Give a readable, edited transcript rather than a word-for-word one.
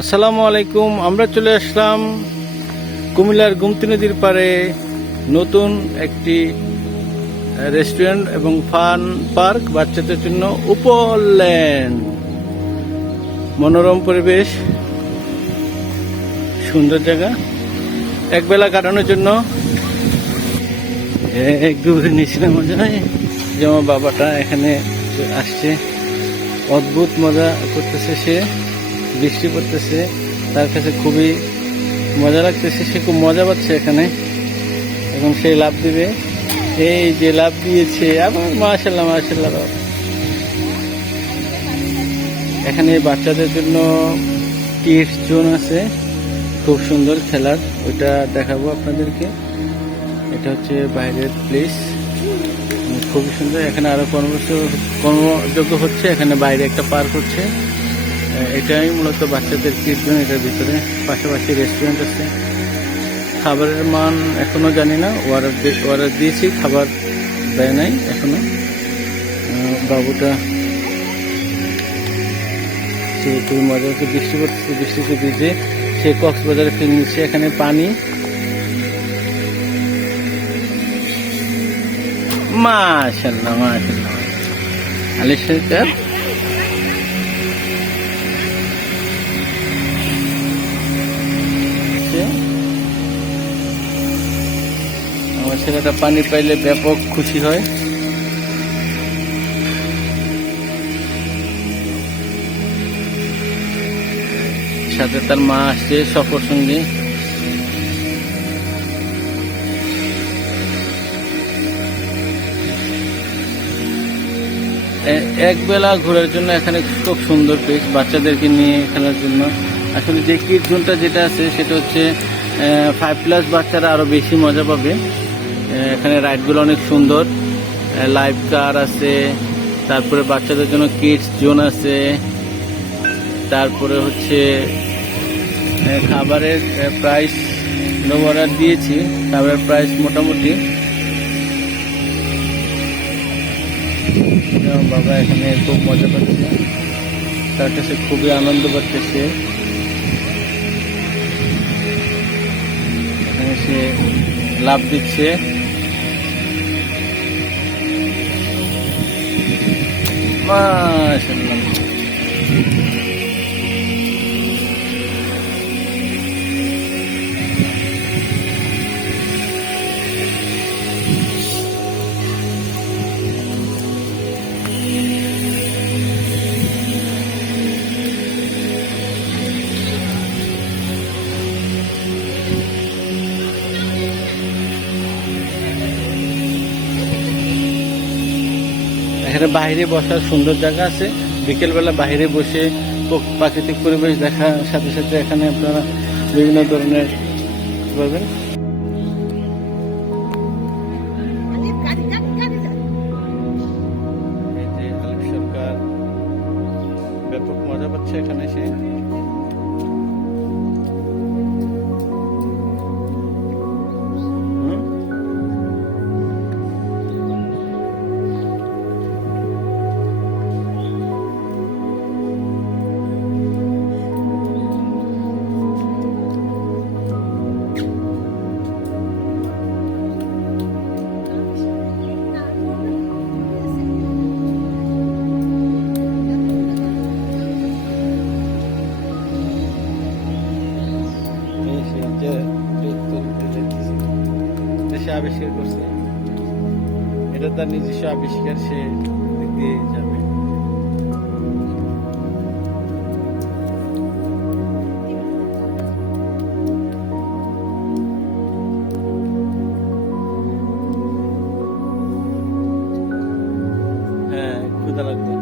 আসসালামু আলাইকুম। আমরা চলে আসলাম কুমিল্লার গুমতি নদীর পাড়ে নতুন একটি রেস্টুরেন্ট এবং ফান পার্ক, বাচ্চাদের জন্য উপল্যান্ড। মনোরম পরিবেশ, সুন্দর জায়গা, একবেলা কাটানোর জন্য ঘুরে নিয়েছিলাম। মজা হয় যে আমার বাবাটা এখানে আসছে, অদ্ভুত মজা করতেছে। সে বৃষ্টি পড়তেছে, তার কাছে খুবই মজা লাগতেছে, সে খুব মজা পাচ্ছে এখানে। এবং সে লাফ দিবে, এই যে লাফ দিয়েছে আবার, মাশাআল্লাহ মাশাআল্লাহ। এখানে বাচ্চাদের জন্য কিডস জোন আছে, খুব সুন্দর খেলার, ওইটা দেখাবো আপনাদেরকে। এটা হচ্ছে বাইরের প্লেস, খুবই সুন্দর। এখানে আরো কর্মযোগ্য হচ্ছে, এখানে বাইরে একটা পার্ক হচ্ছে। এটাই মূলত বাচ্চাদের কিডস জোন। এটার ভিতরে পাশাপাশি রেস্টুরেন্ট আছে। খাবারের মান এখনো জানি না, অর্ডার দিয়েছি, খাবার দেয় নাই এখনো। বাবুটা সে খুবই মজা হচ্ছে, বৃষ্টি পড়তেছে, বৃষ্টিতে ভিজে সে কক্সবাজারে ফিরে নিচ্ছে। এখানে পানি, মাশাআল্লাহ মাশাআল্লাহ। আলিশার আমার ছেলেটা পানি পাইলে ব্যাপক খুশি হয়। সাথে তার মা আসছে সফর সঙ্গী। একবেলা ঘোরার জন্য এখানে খুব সুন্দর প্লেস, বাচ্চাদেরকে নিয়ে খেলার জন্য। আসলে যে কিড জোনটা যেটা আছে সেটা হচ্ছে 5+ বাচ্চারা আরো বেশি মজা পাবে। এখানে রাইডগুলো অনেক সুন্দর, লাইফ কার আছে, তারপরে বাচ্চাদের জন্য কিডস জোন আছে, তারপরে হচ্ছে খাবারের প্রাইস অর্ডার দিয়েছি। খাবারের প্রাইস মোটামুটি, বাবা এখানে খুব মজা পাচ্ছে, তার কাছে খুবই আনন্দ পাচ্ছে। এখানে সে লাভ দিচ্ছে, মাশাআল্লাহ। এখানে বাইরে বসার সুন্দর জায়গা আছে, বিকেলবেলা বাইরে বসে প্রাকৃতিক পরিবেশ দেখার সাথে সাথে এখানে আপনারা বিভিন্ন ধরনের পাবেন। সরকার ব্যাপক মজা পাচ্ছে এখানে সে। আবিষ্কার করছে, এটা তার নিজস্ব আবিষ্কার, সে দিক দিয়ে যাবে। হ্যাঁ, ক্ষুধা লাগবে।